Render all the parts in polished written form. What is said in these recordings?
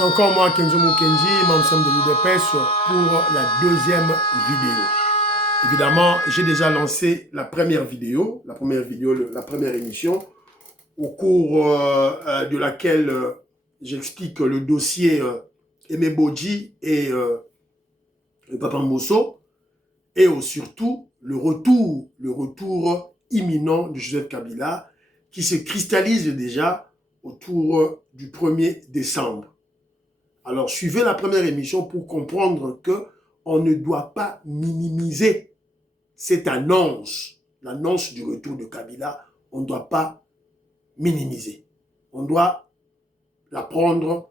C'est encore moi, Kenzo Mukenji, membre de l'UDPS, pour la deuxième vidéo. Évidemment, j'ai déjà lancé la première vidéo, la première émission, au cours de laquelle j'explique le dossier Aimé Bodji et le Papa Mosso, et surtout le retour imminent de Joseph Kabila, qui se cristallise déjà autour du 1er décembre. Alors, suivez la première émission pour comprendre qu'on ne doit pas minimiser cette annonce, l'annonce du retour de Kabila, on ne doit pas minimiser. On doit la prendre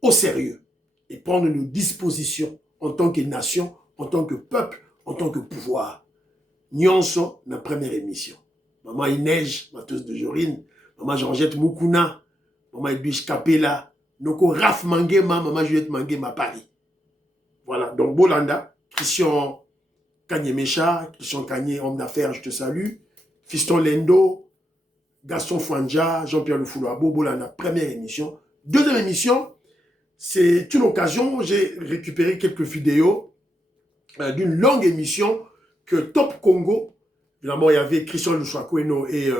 au sérieux et prendre nos dispositions en tant que nation, en tant que peuple, en tant que pouvoir. Nyonso, la première émission. Maman Inège, Matos de Jorine, Maman Georgette Moukouna, Maman Edwige Kapela, Noko Raf Mangema, Maman Juliette Mangema, Paris. Voilà, donc Bolanda, Christian Kanye-Mecha, Christian Kanye, homme d'affaires, je te salue. Fiston Lendo, Gaston Fouanja, Jean-Pierre Le Foulouabo, Bolanda, première émission. Deuxième émission, c'est une occasion, j'ai récupéré quelques vidéos d'une longue émission que Top Congo, évidemment il y avait Christian Luswakweno et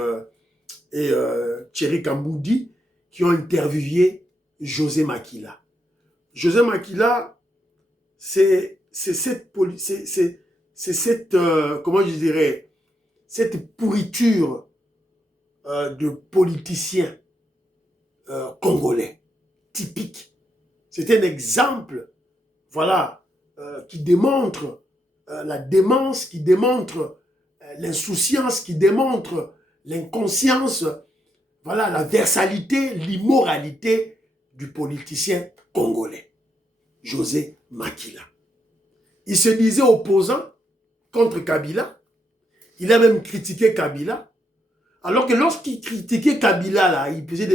Thierry Kamboudi, qui ont interviewé José Makila. José Makila, c'est cette comment je dirais, cette pourriture de politiciens congolais, typique. C'est un exemple, voilà, qui démontre la démence, qui démontre l'insouciance, qui démontre l'inconscience, voilà, la versalité, l'immoralité du politicien congolais, José Makila. Il se disait opposant contre Kabila. Il a même critiqué Kabila. Alors que lorsqu'il critiquait Kabila, là, il faisait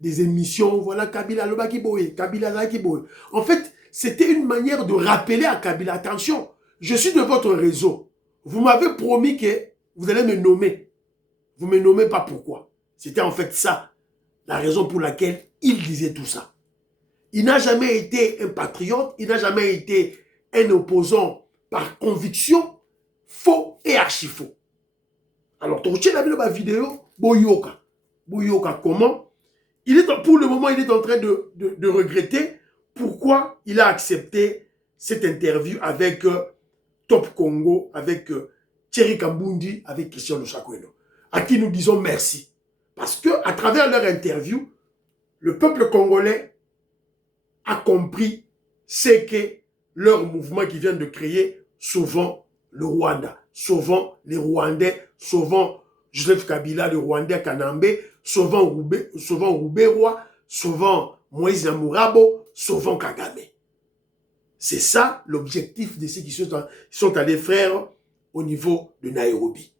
des émissions, voilà, Kabila, le Bakiboye, Kabila, Zakiboye. En fait, c'était une manière de rappeler à Kabila, attention, je suis de votre réseau. Vous m'avez promis que vous allez me nommer. Vous ne me nommez pas pourquoi. C'était en fait ça, la raison pour laquelle il disait tout ça. Il n'a jamais été un patriote, il n'a jamais été un opposant par conviction, faux et archi-faux. Alors, tu as vu la vidéo, Boyoka. Boyoka, comment? Pour le moment, il est en train de regretter pourquoi il a accepté cette interview avec Top Congo, avec Thierry Kambundi, avec Christian Luswakweno, à qui nous disons merci. Parce qu'à travers leur interview, le peuple congolais a compris ce que leur mouvement qui vient de créer, sauvant le Rwanda, sauvant les Rwandais, sauvant Joseph Kabila, le Rwandais Kanambe, sauvant Rouberois, sauvant Moïse Namourabo, sauvant Kagame. C'est ça l'objectif de ceux qui sont allés faire au niveau de Nairobi.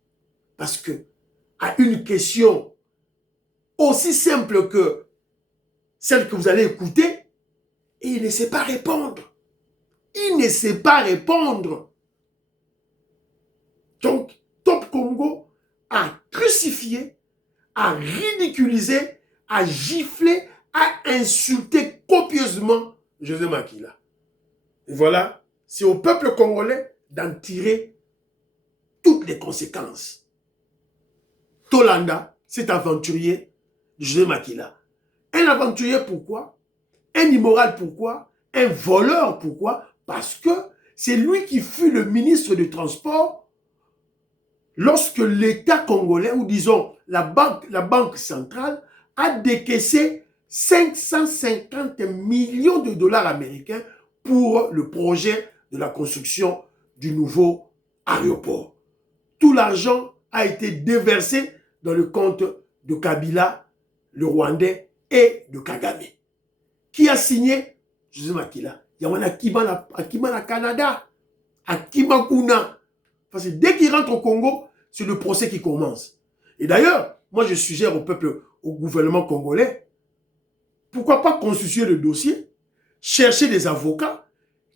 Parce que à une question aussi simple que celle que vous allez écouter, et il ne sait pas répondre. Il ne sait pas répondre. Donc, Top Congo a crucifié, a ridiculisé, a giflé, a insulté copieusement José Makila. Et voilà, c'est au peuple congolais d'en tirer toutes les conséquences. Tolanda, cet aventurier, José Makila. Un aventurier, pourquoi? Un immoral, pourquoi? Un voleur, pourquoi? Parce que c'est lui qui fut le ministre du Transport lorsque l'État congolais, ou disons la banque centrale, a décaissé 550 millions de dollars américains pour le projet de la construction du nouveau aéroport. Tout l'argent a été déversé dans le compte de Kabila, le Rwandais, et de Kagame. Qui a signé? José Makila. Il y a un Akima Canada, Akima Kuna. Parce que dès qu'il rentre au Congo, c'est le procès qui commence. Et d'ailleurs, moi je suggère au peuple, au gouvernement congolais, pourquoi pas constituer le dossier, chercher des avocats,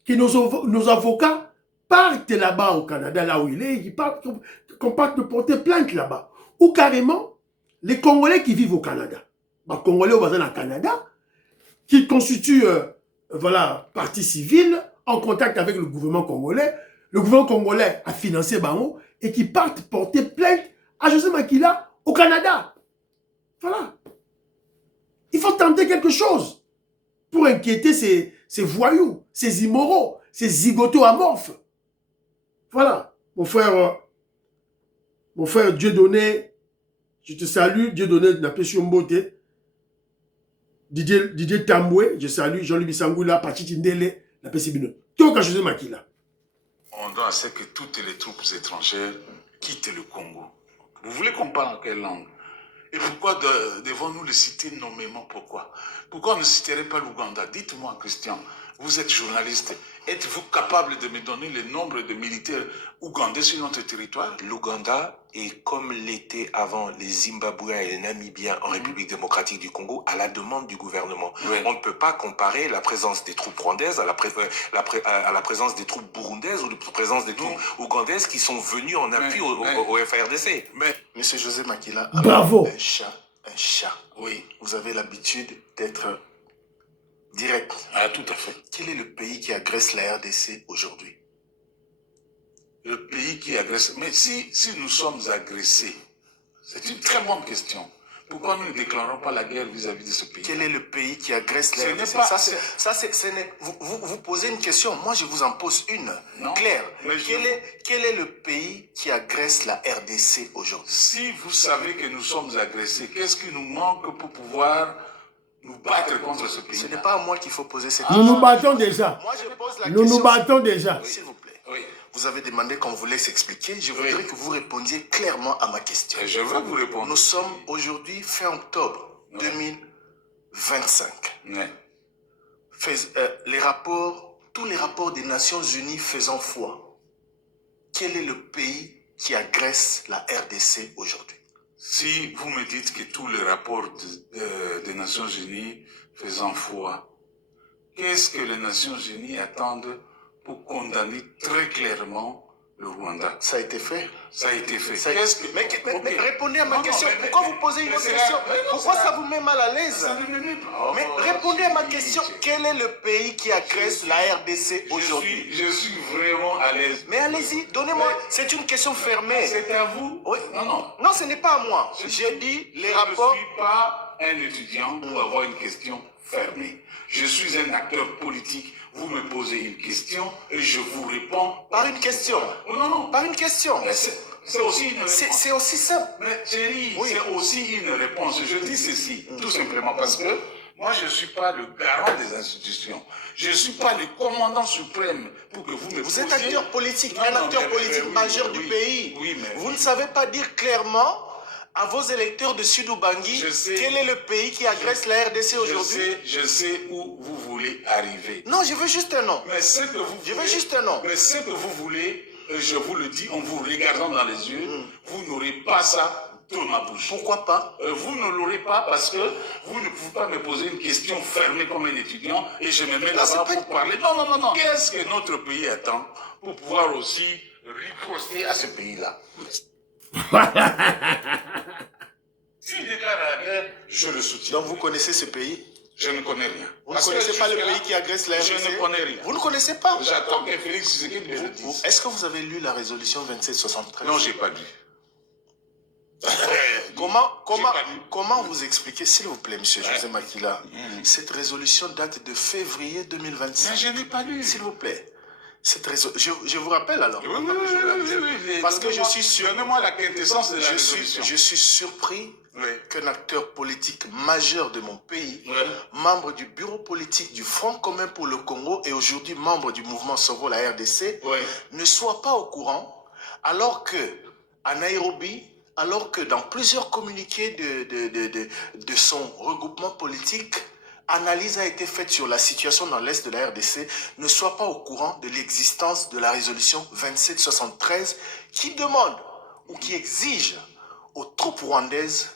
que nos avocats partent là-bas au Canada, là où il est, qu'on parte de porter plainte là-bas. Ou carrément, les Congolais qui vivent au Canada, les Congolais au Canada, qui constituent voilà, partie civile, en contact avec le gouvernement congolais. Le gouvernement congolais a financé Bango et qui partent porter plainte à José Makila au Canada. Voilà. Il faut tenter quelque chose pour inquiéter ces voyous, ces immoraux, ces zigoto-amorphes. Voilà. Mon frère Dieudonné, je te salue. Dieudonné Napesiombote. Didier Tamboué, je salue. Jean-Louis Bissangoula, Pachiti Ndele, Napesibino. Toka José Makila. On doit à ce que toutes les troupes étrangères quittent le Congo. Vous voulez qu'on parle en quelle langue? Et pourquoi devons-nous le citer nommément? Pourquoi? Pourquoi on ne citerait pas l'Ouganda? Dites-moi, Christian, vous êtes journaliste. Êtes-vous capable de me donner le nombre de militaires ougandais sur notre territoire? L'Ouganda est comme l'était avant les Zimbabwéens et les Namibiens en République démocratique du Congo à la demande du gouvernement. Oui. On ne peut pas comparer la présence des troupes rwandaises à la présence des troupes burundaises ou la présence des troupes ougandaises qui sont venues en appui au FARDC. Mais, M. José Makila, bravo. Un chat. Oui. Vous avez l'habitude d'être direct. Ah, tout à fait. Quel est le pays qui agresse la RDC aujourd'hui? Le pays qui agresse... Mais si nous sommes agressés, c'est une très bonne question. Pourquoi nous ne déclarons pas la guerre vis-à-vis de ce pays? Quel est le pays qui agresse la RDC? Vous posez une question, moi je vous en pose une. Non, claire. Quel est le pays qui agresse la RDC aujourd'hui? Si vous savez que nous sommes agressés, qu'est-ce qui nous manque pour pouvoir nous battre contre ce pays? Ce n'est pas à moi qu'il faut poser cette question. Nous nous battons déjà. Moi je pose la question. Nous nous battons déjà. Oui. S'il vous plaît. Oui. Vous avez demandé qu'on vous laisse expliquer. Je voudrais que vous répondiez clairement à ma question. Et je veux vous répondre. Nous sommes aujourd'hui fin octobre 2025. Tous les rapports des Nations Unies faisant foi. Quel est le pays qui agresse la RDC aujourd'hui? Si vous me dites que tous les rapports des Nations Unies faisant foi, qu'est-ce que les Nations Unies attendent pour condamner très clairement le Rwanda? Ça a été fait. Ça a été fait. Mais répondez à ma question. Pourquoi vous posez une autre question? Pourquoi ça vous met mal à l'aise? Mais répondez à ma question. Quel est le pays qui agresse la RDC aujourd'hui? Je suis vraiment à l'aise. Mais allez-y, donnez-moi. C'est une question fermée. C'est à vous? Oui. Non, ce n'est pas à moi. J'ai dit les rapports. Je ne suis pas un étudiant pour avoir une question fermée. Je suis un acteur politique. Vous me posez une question et je vous réponds par une question. Non. Par une question. C'est aussi une réponse. C'est aussi simple. Mais chérie, oui. C'est aussi une réponse. Je dis ceci, tout simplement parce que moi, je ne suis pas le garant des institutions. Je ne suis pas le commandant suprême pour que vous me posiez... êtes acteur politique, un acteur politique majeur du pays. Oui, mais... Vous ne savez pas dire clairement à vos électeurs de Sud-Ubangi quel est le pays qui agresse la RDC aujourd'hui? Je sais où vous voulez arriver. Non, je veux juste un nom. Mais ce que vous je veux juste un nom. Mais ce que vous voulez, je vous le dis en vous regardant dans les yeux, vous n'aurez pas ça dans ma bouche. Pourquoi pas? Vous ne l'aurez pas parce que vous ne pouvez pas me poser une question fermée comme un étudiant et je me mets là-bas pour parler. Non. Qu'est-ce que notre pays attend pour pouvoir aussi riposter à ce pays-là? S'il déclare la guerre, je le soutiens. Donc vous connaissez ce pays? Je ne connais rien. Vous ne connaissez pas le pays qui agresse la RDC? Je ne connais rien. Vous ne connaissez pas? J'attends que Félix Tshisekedi me le dise. Est-ce que vous avez lu la résolution 2773? Non, je n'ai pas lu. Comment vous expliquez, s'il vous plaît, M. José Makila, cette résolution date de février 2025? Mais je n'ai pas lu. S'il vous plaît. Je vous rappelle alors. Oui. Parce que je suis sûr. Donnez-moi la quintessence de la résolution. Je suis surpris qu'un acteur politique majeur de mon pays, membre du bureau politique du Front commun pour le Congo et aujourd'hui membre du mouvement Sauvo la RDC, ne soit pas au courant, alors que à Nairobi, alors que dans plusieurs communiqués de son regroupement politique, analyse a été faite sur la situation dans l'Est de la RDC, ne soit pas au courant de l'existence de la résolution 2773 qui demande ou qui exige aux troupes rwandaises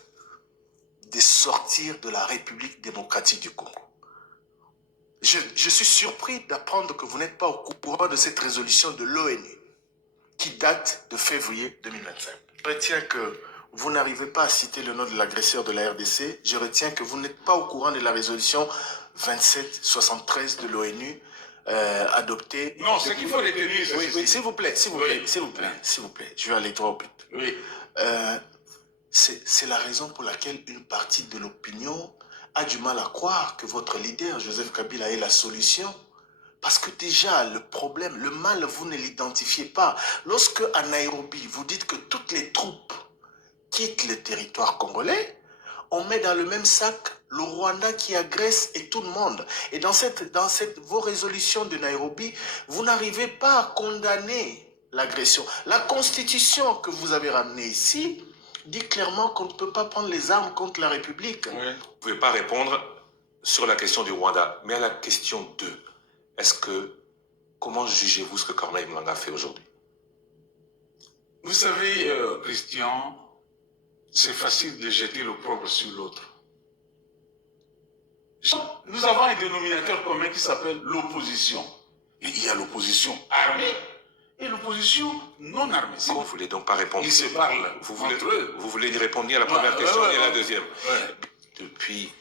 de sortir de la République démocratique du Congo. Je suis surpris d'apprendre que vous n'êtes pas au courant de cette résolution de l'ONU qui date de février 2025. Je retiens que vous n'arrivez pas à citer le nom de l'agresseur de la RDC. Je retiens que vous n'êtes pas au courant de la résolution 2773 de l'ONU adopté. Non, ce qu'il faut retenir, c'est oui, s'il vous plaît, s'il vous plaît, s'il vous plaît, s'il vous plaît, je vais aller droit au but. Oui. C'est la raison pour laquelle une partie de l'opinion a du mal à croire que votre leader, Joseph Kabila, est la solution. Parce que déjà, le problème, le mal, vous ne l'identifiez pas. Lorsque à Nairobi, vous dites que toutes les troupes quittent le territoire congolais, on met dans le même sac le Rwanda qui agresse et tout le monde. Et dans vos résolutions de Nairobi, vous n'arrivez pas à condamner l'agression. La constitution que vous avez ramenée ici dit clairement qu'on ne peut pas prendre les armes contre la République. Oui. Vous ne pouvez pas répondre sur la question du Rwanda, mais à la question 2. Comment jugez-vous ce que Corneille Nanga a fait aujourd'hui? Vous savez, Christian, c'est facile de jeter l'opprobre sur l'autre. Nous avons un dénominateur commun qui s'appelle l'opposition. Il y a l'opposition armée et l'opposition non armée. Vous ne voulez donc pas répondre. Ils se parlent. Vous voulez y répondre à la première question et à la deuxième. Depuis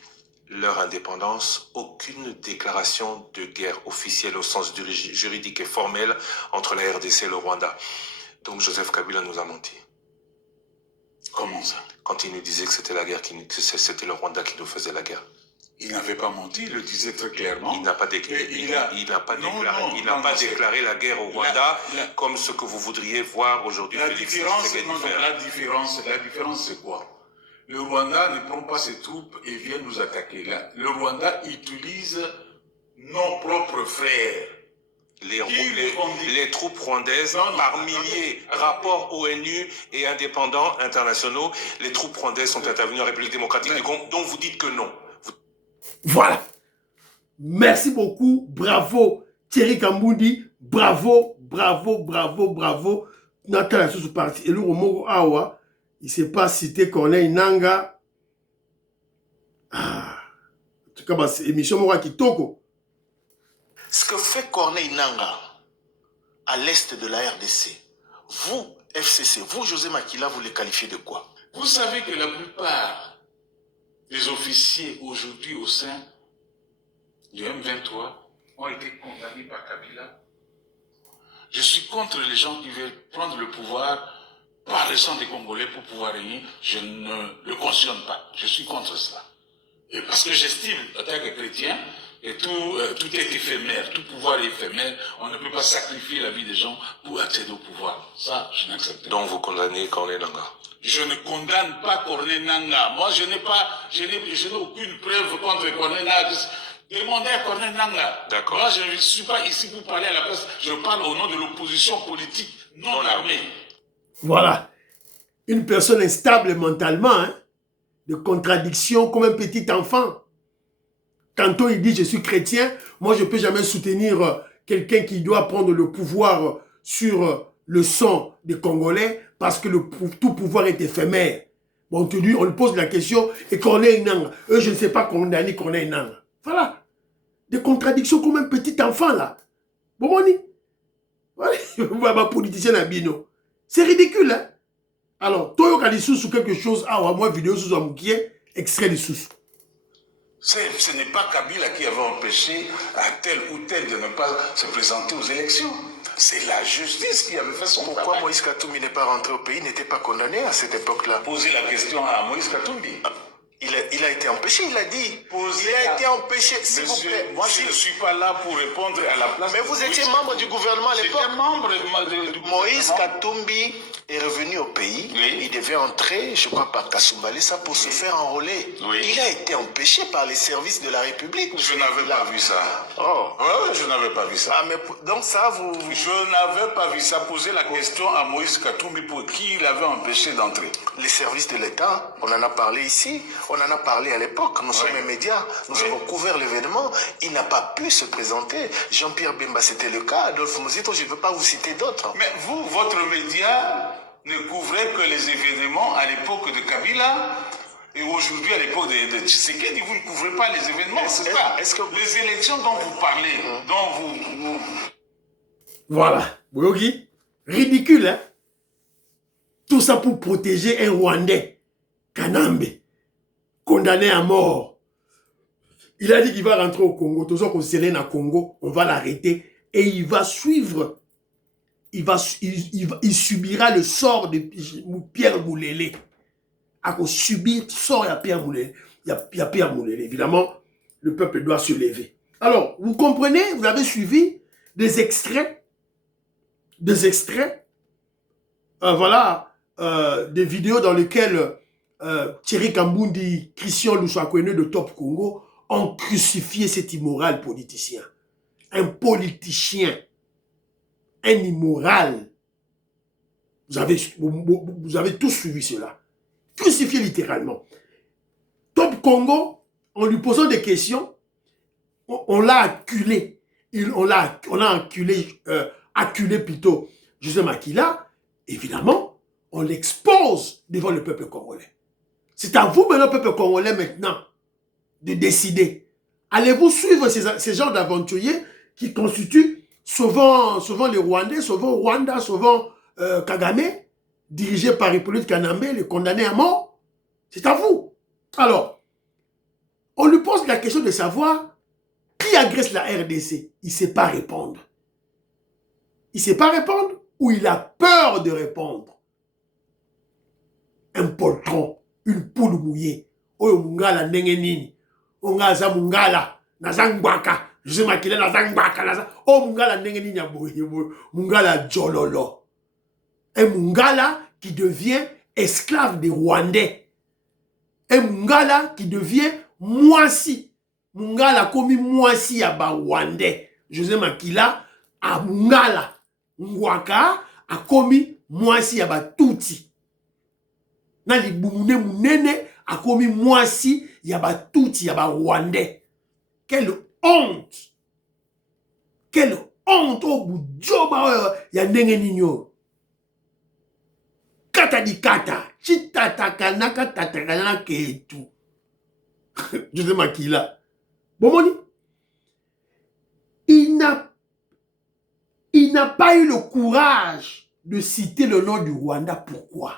leur indépendance, aucune déclaration de guerre officielle au sens juridique et formel entre la RDC et le Rwanda. Donc Joseph Kabila nous a menti. Comment ça? Quand il nous disait que c'était la guerre, c'était le Rwanda qui nous faisait la guerre. Il n'avait pas menti, il le disait très clairement. Il n'a pas déclaré la guerre au Rwanda comme ce que vous voudriez voir aujourd'hui. La différence, c'est quoi? Le Rwanda ne prend pas ses troupes et vient nous attaquer. Le Rwanda utilise nos propres frères. Les troupes rwandaises, par milliers, rapports ONU et indépendants internationaux, les troupes rwandaises sont intervenues en République démocratique du Congo, dont vous dites que non. Voilà. Merci beaucoup. Bravo, Thierry Kambundi. Bravo, bravo, bravo, bravo. Nathan la sous parti. Et le Romoro Awa, il ne s'est pas cité Corneille Nanga. En tout cas, c'est émission Mora Kitoko. Ce que fait Corneille Nanga à l'est de la RDC, vous, FCC, vous, José Makila, vous les qualifiez de quoi? Vous savez que la plupart des officiers aujourd'hui au sein du M23 ont été condamnés par Kabila. Je suis contre les gens qui veulent prendre le pouvoir par le sang des Congolais pour pouvoir régner. Je ne le cautionne pas. Je suis contre cela. Et parce que j'estime, en tant que chrétien, que tout est éphémère, tout pouvoir est éphémère. On ne peut pas sacrifier la vie des gens pour accéder au pouvoir. Ça, je n'accepte pas. Donc vous condamnez Corneille Nanga? Je ne condamne pas Corneille Nanga. Moi, je n'ai aucune preuve contre Corneille Nanga. Demandez à Corneille Nanga. D'accord. Moi, je ne suis pas ici pour parler à la place. Je parle au nom de l'opposition politique non armée. Voilà. Une personne instable mentalement, hein, de contradiction comme un petit enfant. Tantôt il dit je suis chrétien, moi je ne peux jamais soutenir quelqu'un qui doit prendre le pouvoir sur le sang des Congolais parce que tout pouvoir est éphémère. Bon, tu dis, on lui pose la question et Corneille Nanga, je ne sais pas condamner Corneille Nanga. Voilà. Des contradictions comme un petit enfant là. Bon, Moni. Voilà, politicien Nabino. C'est ridicule, hein. Alors, Toyo Kalisou sous quelque chose, moi vidéo sous Amoukié, extrait de sous. Ce n'est pas Kabila qui avait empêché à tel ou tel de ne pas se présenter aux élections. C'est la justice qui avait fait son travail. Pourquoi Moïse Katumbi n'est pas rentré au pays, n'était pas condamné à cette époque-là? Posez la question à Moïse Katumbi. Il a été empêché, il a dit. Il a été empêché, s'il vous plaît. Moi, je ne suis pas là pour répondre à la place. Mais vous étiez membre du gouvernement à l'époque. J'étais membre du Moïse Katumbi est revenu au pays. Oui. Il devait entrer, je crois, par Kasumbalesa pour se faire enrôler. Oui. Il a été empêché par les services de la République. Je n'avais pas vu ça. Oh. Ouais, je n'avais pas vu ça. Ah, mais donc ça, Je n'avais pas vu ça. Posez la question à Moïse Katumbi pour qui il avait empêché d'entrer. Les services de l'État, on en a parlé ici, on en a parlé à l'époque, nous sommes les médias, nous avons couvert l'événement, il n'a pas pu se présenter. Jean-Pierre Bemba, c'était le cas, Adolphe Mouzito, je ne veux pas vous citer d'autres. Mais vous, votre média ne couvrez que les événements à l'époque de Kabila et aujourd'hui à l'époque de Tshisekedi, vous ne couvrez pas les événements, c'est ça. Est-ce que les élections dont vous parlez, dont vous... Voilà, Boyogi, ridicule, hein. Tout ça pour protéger un Rwandais, Kanambe, condamné à mort. Il a dit qu'il va rentrer au Congo. Tous ceux qui sont au Congo, on va l'arrêter. Et il va suivre. Il subira le sort de Pierre Moulélé. À subir le sort de Pierre Moulélé. Il y a Pierre Moulélé. Évidemment, le peuple doit se lever. Alors, vous comprenez, vous avez suivi des extraits. Voilà, des vidéos dans lesquelles Thierry Kambundi, Christian Luswakwene de Top Congo ont crucifié cet immoral politicien. Un politicien, un immoral. Vous avez tous suivi cela. Crucifié littéralement. Top Congo, en lui posant des questions, on l'a acculé. On a acculé plutôt José Makila. Évidemment, on l'expose devant le peuple congolais. C'est à vous maintenant, peuple congolais, maintenant, de décider. Allez-vous suivre ces genres d'aventuriers qui constituent souvent les Rwandais, souvent Rwanda, souvent Kagame, dirigés par Hippolyte Kanambe, les condamnés à mort? C'est à vous. Alors, on lui pose la question de savoir qui agresse la RDC. Il ne sait pas répondre. Il ne sait pas répondre ou il a peur de répondre. Un poltron, une poule mouillée. Oyo mungala ndenge nini. Ongaza mungala, nazangwaka. Je sais makile nazangwaka. Oh mungala ndenge nini ya boye. Mungala jololo. Un mungala qui devient esclave des Rwandais. Un mungala qui devient moisi. Mungala komi moisi ya ba Rwandais. José Makila a mungala. Ngwaka a komi moisi ya ba Tutsi. Na libumune munene a komi moisi ya ba Tutsi ya ba Rwandais. Quelle honte! Quelle honte au bujoba ya ndenge ninyo. Kata di kata. Chitata kanaka tatakana ketu. José Makila. Bomoni. Il n'a pas eu le courage de citer le nom du Rwanda. Pourquoi?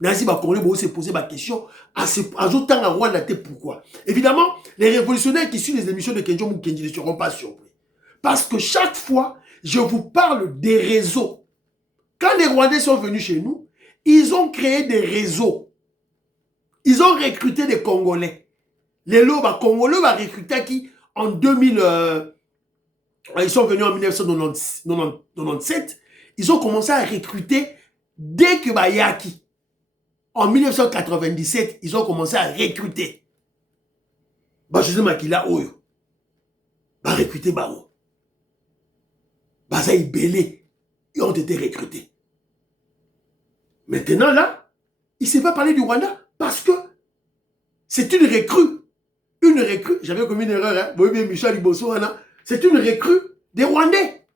Nazi Bakongolais vont se poser ma question. Ajoutant à Rwanda, pourquoi? Évidemment, les révolutionnaires qui suivent les émissions de Kenjo Mukendi ne seront pas surpris. Parce que chaque fois, je vous parle des réseaux. Quand les Rwandais sont venus chez nous, ils ont créé des réseaux. Ils ont recruté des Congolais. Les Loba Congolais ont recruté qui en 2000... ils sont venus en 1997. Ils ont commencé à recruter dès que Bayaki. En 1997, ils ont commencé à recruter. José Makila Oyo. Recruter Bao. Bazaï Belé. Ils ont été recrutés. Maintenant là, il ne s'est pas parlé du Rwanda parce que c'est une recrue. Une recrue, j'avais commis une erreur, hein. Vous voyez bien Michel Ibosso, c'est une recrue des Rwandais.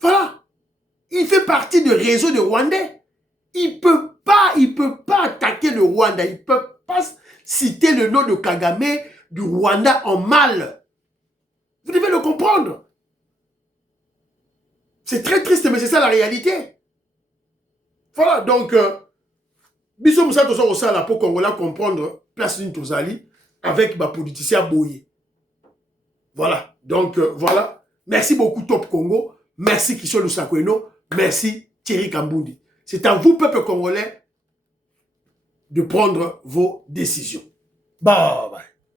Voilà. Il fait partie du réseau des Rwandais. Il peut pas attaquer le Rwanda. Il ne peut pas citer le nom de Kagame du Rwanda en mal. Vous devez le comprendre. C'est très triste, mais c'est ça la réalité. Voilà, donc, Biso Moussa Tosa Osala pour Congolais comprendre place d'une Tozali avec ma politicien Boye. Voilà, donc voilà. Merci beaucoup Top Congo. Merci Christian Luswakweno. Merci Thierry Kambundi. C'est à vous, peuple congolais, de prendre vos décisions. Bye bye.